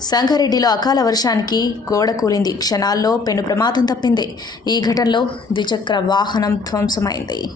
సంగారెడ్డిలో అకాల వర్షానికి గోడ కూలింది. క్షణాల్లో పెను ప్రమాదం తప్పింది. ఈ ఘటనలో ద్విచక్ర వాహనం ధ్వంసమైంది.